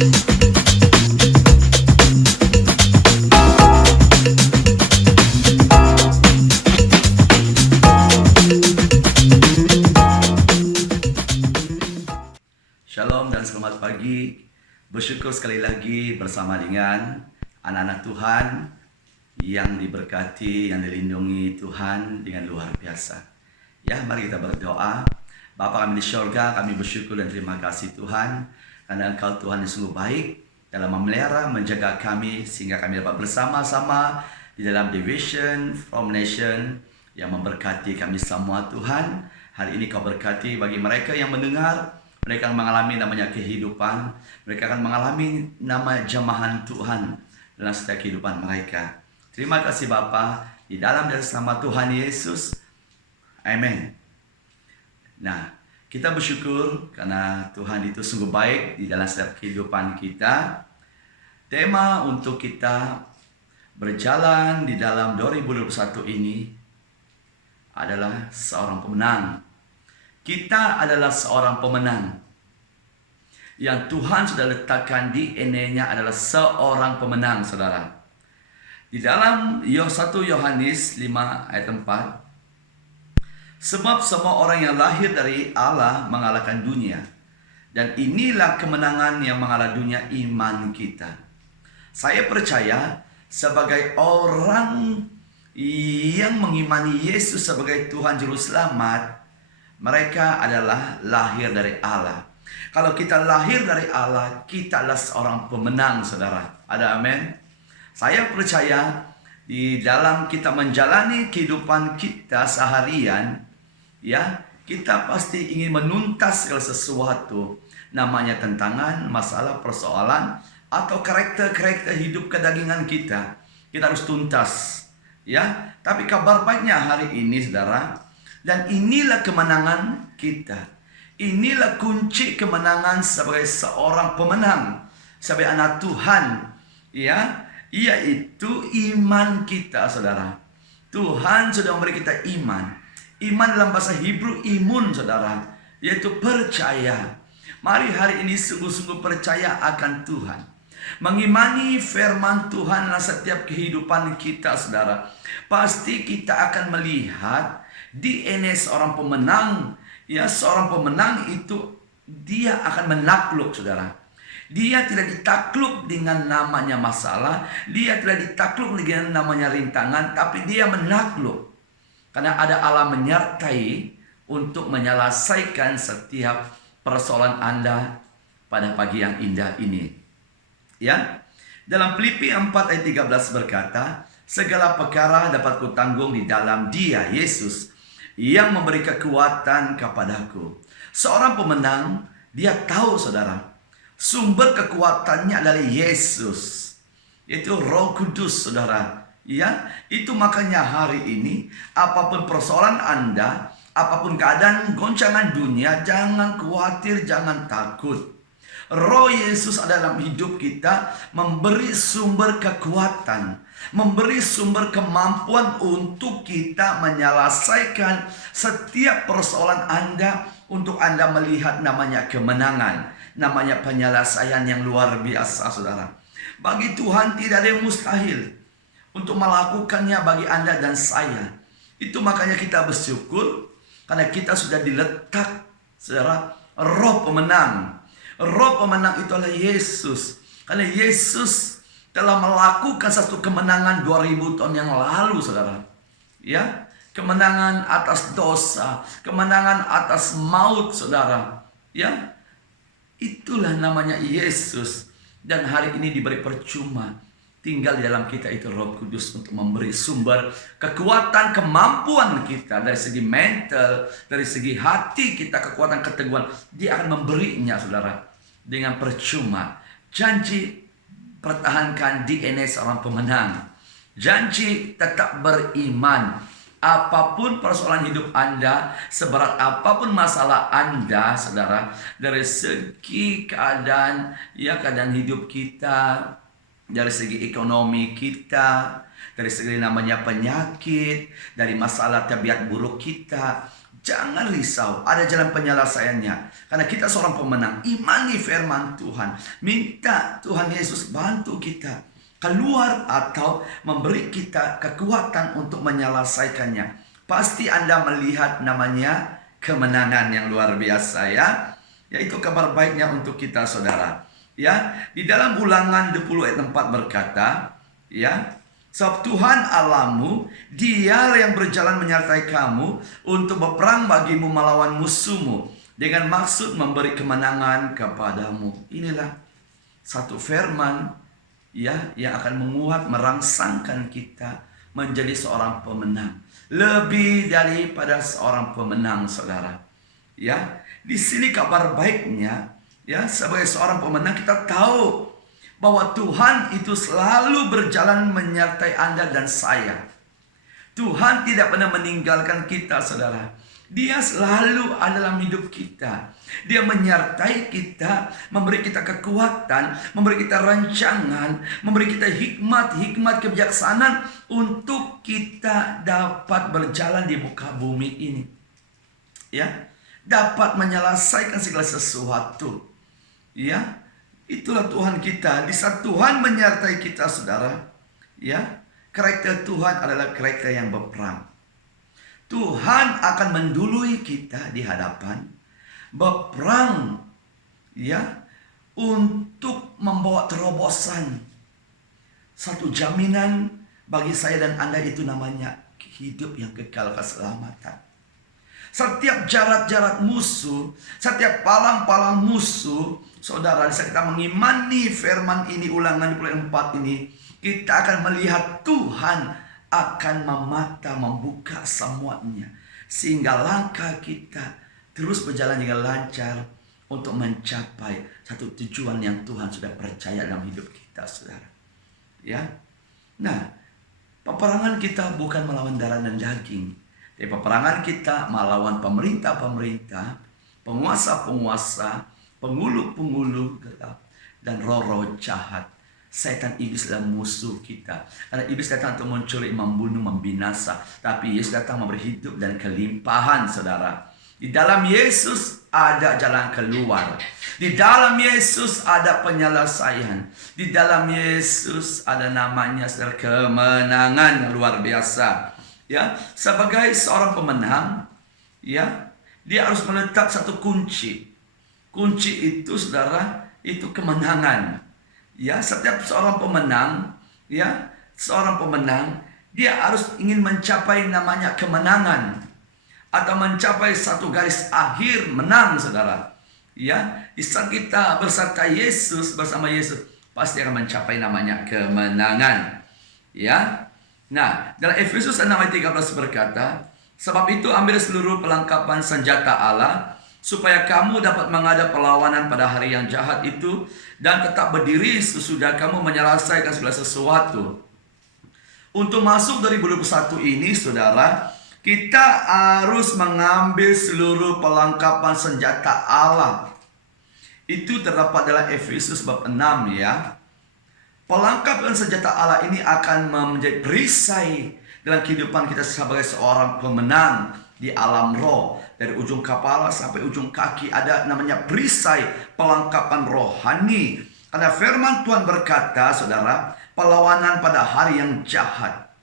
Shalom dan selamat pagi. Bersyukur sekali lagi bersama dengan anak-anak Tuhan yang diberkati, yang dilindungi Tuhan dengan luar biasa. Ya, mari kita berdoa. Bapa kami di surga, kami bersyukur dan terima kasih Tuhan, karena Engkau Tuhan yang sungguh baik dalam memelihara, menjaga kami, sehingga kami dapat bersama-sama di dalam Division from Nation yang memberkati kami semua Tuhan. Hari ini Kau berkati bagi mereka yang mendengar. Mereka akan mengalami namanya kehidupan. Mereka akan mengalami nama jamahan Tuhan dalam setiap kehidupan mereka. Terima kasih Bapa, di dalam dan nama Tuhan Yesus. Amin. Nah, kita bersyukur karena Tuhan itu sungguh baik di dalam setiap kehidupan kita. Tema untuk kita berjalan di dalam 2021 ini adalah seorang pemenang. Kita adalah seorang pemenang. Yang Tuhan sudah letakkan DNA-nya adalah seorang pemenang, saudara. Di dalam 1 Yohanes 5 ayat 4, sebab semua orang yang lahir dari Allah mengalahkan dunia. Dan inilah kemenangan yang mengalahkan dunia, iman kita. Saya percaya sebagai orang yang mengimani Yesus sebagai Tuhan Juru Selamat, mereka adalah lahir dari Allah. Kalau kita lahir dari Allah, kita adalah seorang pemenang, saudara. Ada amin? Saya percaya di dalam kita menjalani kehidupan kita seharian, ya, kita pasti ingin menuntas segala sesuatu. Namanya tantangan, masalah, persoalan, atau karakter-karakter hidup kedagingan kita. Kita harus tuntas, ya. Tapi kabar baiknya hari ini, saudara, dan inilah kemenangan kita. Inilah kunci kemenangan sebagai seorang pemenang, sebagai anak Tuhan, ya, yaitu iman kita, saudara. Tuhan sudah memberi kita iman. Iman dalam bahasa Hebrew imun, saudara, yaitu percaya. Mari hari ini sungguh-sungguh percaya akan Tuhan. Mengimani firman Tuhan dalam setiap kehidupan kita, saudara. Pasti kita akan melihat DNA seorang pemenang. Ya, seorang pemenang itu dia akan menakluk, saudara. Dia tidak ditakluk dengan namanya masalah, dia tidak ditakluk dengan namanya rintangan, tapi dia menakluk. Karena ada Allah menyertai untuk menyelesaikan setiap persoalan Anda pada pagi yang indah ini. Ya. Dalam Filipi 4 ayat 13 berkata, segala perkara dapat kutanggung di dalam Dia, Yesus, yang memberi kekuatan kepadaku. Seorang pemenang, dia tahu, saudara, sumber kekuatannya adalah Yesus. Itu Roh Kudus, saudara. Ya, itu makanya hari ini apapun persoalan Anda, apapun keadaan goncangan dunia, jangan khawatir, jangan takut. Roh Yesus dalam hidup kita memberi sumber kekuatan, memberi sumber kemampuan untuk kita menyelesaikan setiap persoalan Anda, untuk Anda melihat namanya kemenangan, namanya penyelesaian yang luar biasa, saudara. Bagi Tuhan tidak ada yang mustahil untuk melakukannya bagi Anda dan saya. Itu makanya kita bersyukur karena kita sudah diletak, saudara, roh pemenang. Roh pemenang itu adalah Yesus. Karena Yesus telah melakukan satu kemenangan 2000 tahun yang lalu, saudara. Ya, kemenangan atas dosa, kemenangan atas maut, saudara. Ya, itulah namanya Yesus. Dan hari ini diberi percuma. Tinggal di dalam kita itu Roh Kudus untuk memberi sumber kekuatan, kemampuan kita dari segi mental, dari segi hati kita, kekuatan, keteguhan. Dia akan memberinya, saudara. Dengan percuma. Janji pertahankan DNA seorang pemenang. Janji tetap beriman. Apapun persoalan hidup Anda, seberat apapun masalah Anda, saudara, dari segi keadaan, ya, keadaan hidup kita, dari segi ekonomi kita, dari segi namanya penyakit, dari masalah tabiat buruk kita, Jangan risau, ada jalan penyelesaiannya. Karena kita seorang pemenang, imani firman Tuhan. Minta Tuhan Yesus bantu kita keluar atau memberi kita kekuatan untuk menyelesaikannya. Pasti Anda melihat namanya kemenangan yang luar biasa ya. Yaitu kabar baiknya untuk kita saudara. Ya, di dalam Ulangan 20 ayat 4 berkata, ya, sebab Tuhan Allahmu, Dialah yang berjalan menyertai kamu untuk berperang bagimu melawan musuhmu dengan maksud memberi kemenangan kepadamu. Inilah satu firman ya yang akan menguat merangsangkan kita menjadi seorang pemenang. Lebih daripada seorang pemenang, saudara. Ya, di sini kabar baiknya ya, sebagai seorang pemenang kita tahu bahwa Tuhan itu selalu berjalan menyertai Anda dan saya. Tuhan tidak pernah meninggalkan kita, saudara. Dia selalu ada dalam hidup kita. Dia menyertai kita, memberi kita kekuatan, memberi kita rancangan, memberi kita hikmat kebijaksanaan untuk kita dapat berjalan di muka bumi ini. Ya, dapat menyelesaikan segala sesuatu. Ya, itulah Tuhan kita. Di saat Tuhan menyertai kita, saudara, ya, karakter Tuhan adalah karakter yang berperang. Tuhan akan mendului kita di hadapan, berperang, ya, untuk membawa terobosan. Satu jaminan bagi saya dan Anda itu namanya hidup yang kekal keselamatan. Setiap jarat-jarat musuh, setiap palang-palang musuh, saudara, saat kita mengimani firman ini, Ulangan 24 ini, kita akan melihat Tuhan akan membuka semuanya. Sehingga langkah kita terus berjalan dengan lancar untuk mencapai satu tujuan yang Tuhan sudah percaya dalam hidup kita, saudara. Ya, nah, peperangan kita bukan melawan darah dan daging. Peperangan kita melawan pemerintah-pemerintah, penguasa-penguasa, pengulu-pengulu gelap, dan roh-roh jahat. Setan iblis adalah musuh kita. Karena iblis datang untuk mencuri, membunuh, membinasa. Tapi Yesus datang memberi hidup dan kelimpahan, saudara. Di dalam Yesus ada jalan keluar. Di dalam Yesus ada penyelesaian. Di dalam Yesus ada namanya kemenangan yang luar biasa. Ya, sebagai seorang pemenang, ya, dia harus meletak satu kunci. Kunci itu, saudara, itu kemenangan. Ya, setiap seorang pemenang, ya, seorang pemenang, dia harus ingin mencapai namanya kemenangan atau mencapai satu garis akhir menang, saudara. Ya, di saat kita bersama Yesus pasti akan mencapai namanya kemenangan. Ya. Nah, dalam Efesus 6 ayat 13 berkata, sebab itu ambil seluruh perlengkapan senjata Allah, supaya kamu dapat menghadap perlawanan pada hari yang jahat itu, dan tetap berdiri sesudah kamu menyelesaikan segala sesuatu. Untuk masuk 2021 ini, saudara, kita harus mengambil seluruh perlengkapan senjata Allah. Itu terdapat dalam Efesus bab 6 ya. Perlengkapan senjata Allah ini akan menjadi perisai dalam kehidupan kita sebagai seorang pemenang di alam roh. Dari ujung kepala sampai ujung kaki ada namanya perisai perlengkapan rohani. Karena firman Tuhan berkata, saudara, perlawanan pada hari yang jahat.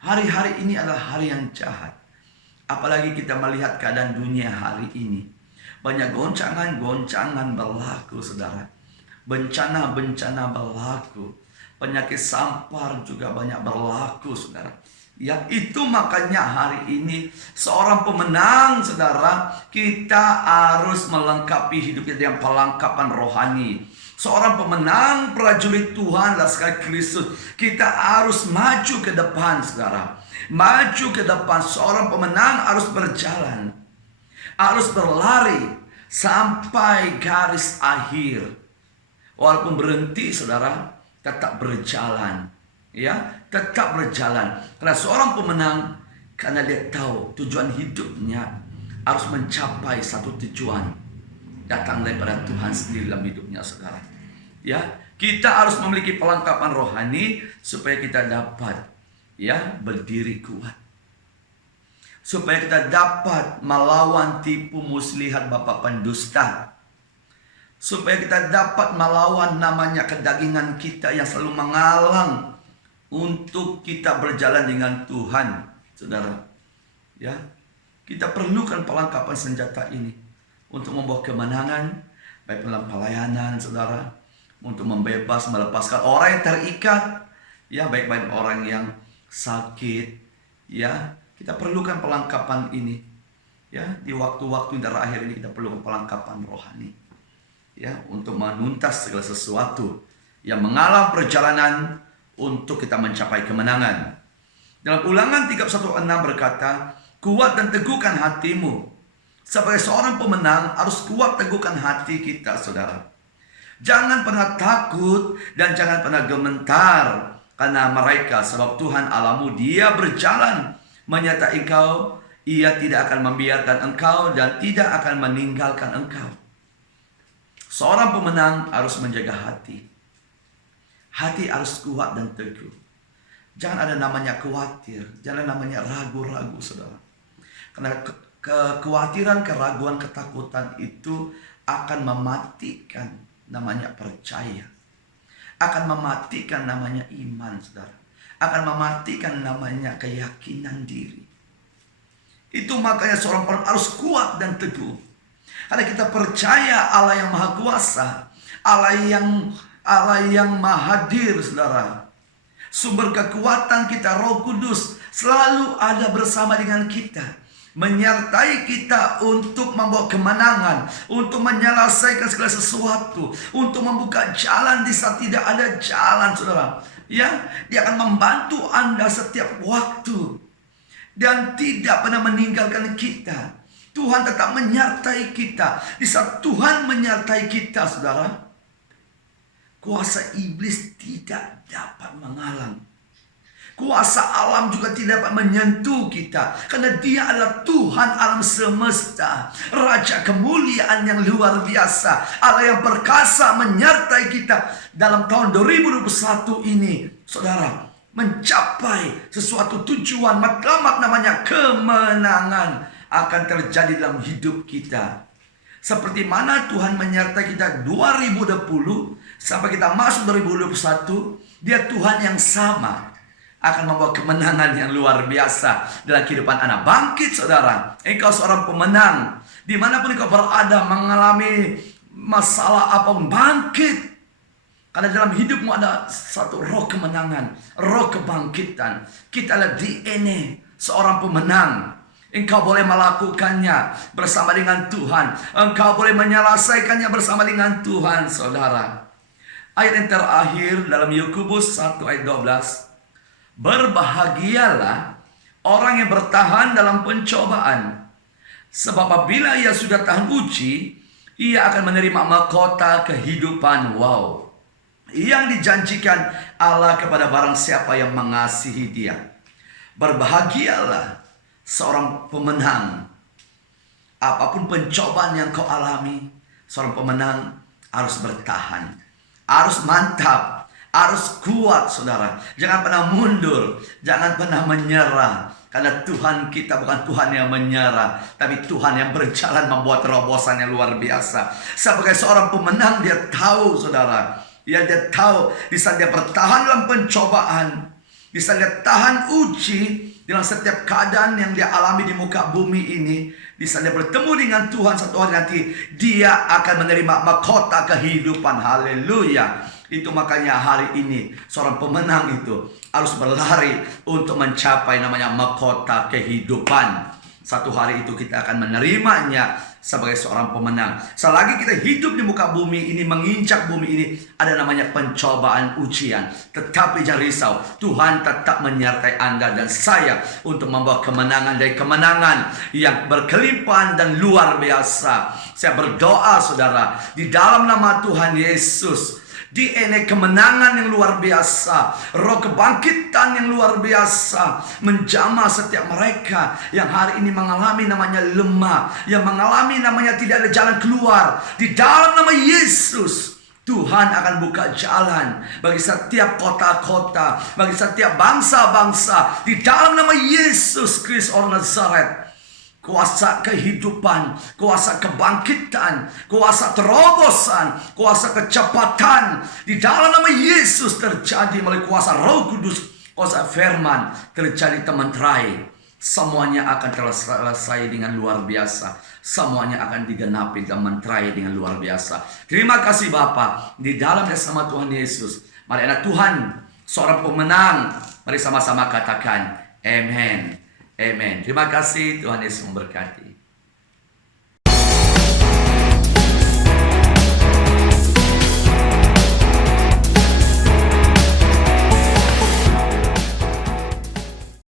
Hari-hari ini adalah hari yang jahat. Apalagi kita melihat keadaan dunia hari ini. Banyak goncangan-goncangan berlaku, saudara. Bencana-bencana berlaku. Penyakit sampar juga banyak berlaku, saudara. Ya, itu makanya hari ini seorang pemenang, saudara, kita harus melengkapi hidup kita dengan perlengkapan rohani. Seorang pemenang prajurit Tuhan, Laskar Kristus, kita harus maju ke depan, saudara. Maju ke depan. Seorang pemenang harus berjalan, harus berlari sampai garis akhir. Walaupun berhenti, saudara, tetap berjalan. Ya, tetap berjalan. Karena seorang pemenang, karena dia tahu tujuan hidupnya harus mencapai satu tujuan. Datang daripada Tuhan sendiri dalam hidupnya, saudara. Ya, kita harus memiliki perlengkapan rohani supaya kita dapat, ya, berdiri kuat. supaya kita dapat melawan tipu muslihat bapa pendusta, supaya kita dapat melawan namanya kedagingan kita yang selalu menghalang untuk kita berjalan dengan Tuhan, saudara. Ya, kita perlukan perlengkapan senjata ini untuk membawa kemenangan, baik dalam pelayanan, saudara, untuk melepaskan orang yang terikat, ya, baik orang yang sakit, ya. Kita perlukan perlengkapan ini, ya. Di waktu-waktu terakhir ini kita perlukan perlengkapan rohani, ya, untuk menuntas segala sesuatu yang menghalang perjalanan untuk kita mencapai kemenangan. Dalam Ulangan 31:6 berkata, kuat dan teguhkan hatimu. Sebagai seorang pemenang harus kuat teguhkan hati kita, saudara. Jangan pernah takut dan jangan pernah gemetar karena mereka, sebab Tuhan Allahmu dia berjalan menyertai engkau. Ia tidak akan membiarkan engkau dan tidak akan meninggalkan engkau. Seorang pemenang harus menjaga hati. Hati harus kuat dan teguh. Jangan ada namanya khawatir, jangan namanya ragu-ragu, saudara. Karena kekhawatiran, keraguan, ketakutan itu akan mematikan namanya percaya. Akan mematikan namanya iman, saudara. Akan mematikan namanya keyakinan diri. Itu makanya seorang pemenang harus kuat dan teguh. Karena kita percaya Allah yang maha kuasa, Allah yang maha hadir, saudara. Sumber kekuatan kita, Roh Kudus, selalu ada bersama dengan kita, menyertai kita untuk membawa kemenangan, untuk menyelesaikan segala sesuatu, untuk membuka jalan di saat tidak ada jalan, saudara. Ya, dia akan membantu Anda setiap waktu dan tidak pernah meninggalkan kita. Tuhan tetap menyertai kita. Di saat Tuhan menyertai kita, saudara, kuasa iblis tidak dapat menghalang. Kuasa alam juga tidak dapat menyentuh kita. Karena dia adalah Tuhan alam semesta. Raja kemuliaan yang luar biasa. Allah yang perkasa menyertai kita dalam tahun 2021 ini. Saudara, mencapai sesuatu tujuan matlamat namanya kemenangan akan terjadi dalam hidup kita. Seperti mana Tuhan menyertai kita 2020 sampai kita masuk 2021. Dia Tuhan yang sama akan membawa kemenangan yang luar biasa dalam kehidupan anak. Bangkit, saudara. Engkau seorang pemenang. Dimanapun engkau berada, mengalami masalah apapun, bangkit. Karena dalam hidupmu ada satu roh kemenangan, roh kebangkitan. Kita adalah DNA seorang pemenang. Engkau boleh melakukannya bersama dengan Tuhan. Engkau boleh menyelesaikannya bersama dengan Tuhan, saudara. Ayat yang terakhir dalam Yakobus 1 ayat 12. Berbahagialah orang yang bertahan dalam pencobaan, sebab apabila ia sudah tahan uji, ia akan menerima mahkota kehidupan. Wow, yang dijanjikan Allah kepada barang siapa yang mengasihi dia. Berbahagialah seorang pemenang. Apapun pencobaan yang kau alami, seorang pemenang harus bertahan, harus mantap, harus kuat, saudara. Jangan pernah mundur, jangan pernah menyerah. Karena Tuhan kita bukan Tuhan yang menyerah, tapi Tuhan yang berjalan membuat terobosan yang luar biasa. Sebagai seorang pemenang, dia tahu, saudara. Ya, dia tahu di saat dia bertahan dalam pencobaan, di saat dia tahan uji dalam setiap keadaan yang dia alami di muka bumi ini, di saat dia bertemu dengan Tuhan satu hari nanti, dia akan menerima mahkota kehidupan. Haleluya. Itu makanya hari ini seorang pemenang itu harus berlari untuk mencapai namanya mahkota kehidupan. Satu hari itu kita akan menerimanya sebagai seorang pemenang. Selagi kita hidup di muka bumi ini, menginjak bumi ini, ada namanya pencobaan, ujian. Tetapi jangan risau, Tuhan tetap menyertai Anda dan saya untuk membawa kemenangan dari kemenangan yang berkelimpahan dan luar biasa. Saya berdoa, saudara, di dalam nama Tuhan Yesus, DNA kemenangan yang luar biasa, roh kebangkitan yang luar biasa menjamah setiap mereka yang hari ini mengalami namanya lemah, yang mengalami namanya tidak ada jalan keluar. Di dalam nama Yesus, Tuhan akan buka jalan bagi setiap kota-kota, bagi setiap bangsa-bangsa di dalam nama Yesus Kristus orang Nazaret. Kuasa kehidupan, kuasa kebangkitan, kuasa terobosan, kuasa kecepatan di dalam nama Yesus terjadi melalui kuasa Roh Kudus, kuasa firman terjadi teman-teman. Semuanya akan selesai dengan luar biasa. Semuanya akan digenapi dan mentrai dengan luar biasa. Terima kasih Bapa. Di dalam nama Tuhan Yesus, mari anak Tuhan, seorang pemenang, mari sama-sama katakan amen. Amen. Terima kasih, Tuhan Yesus memberkati.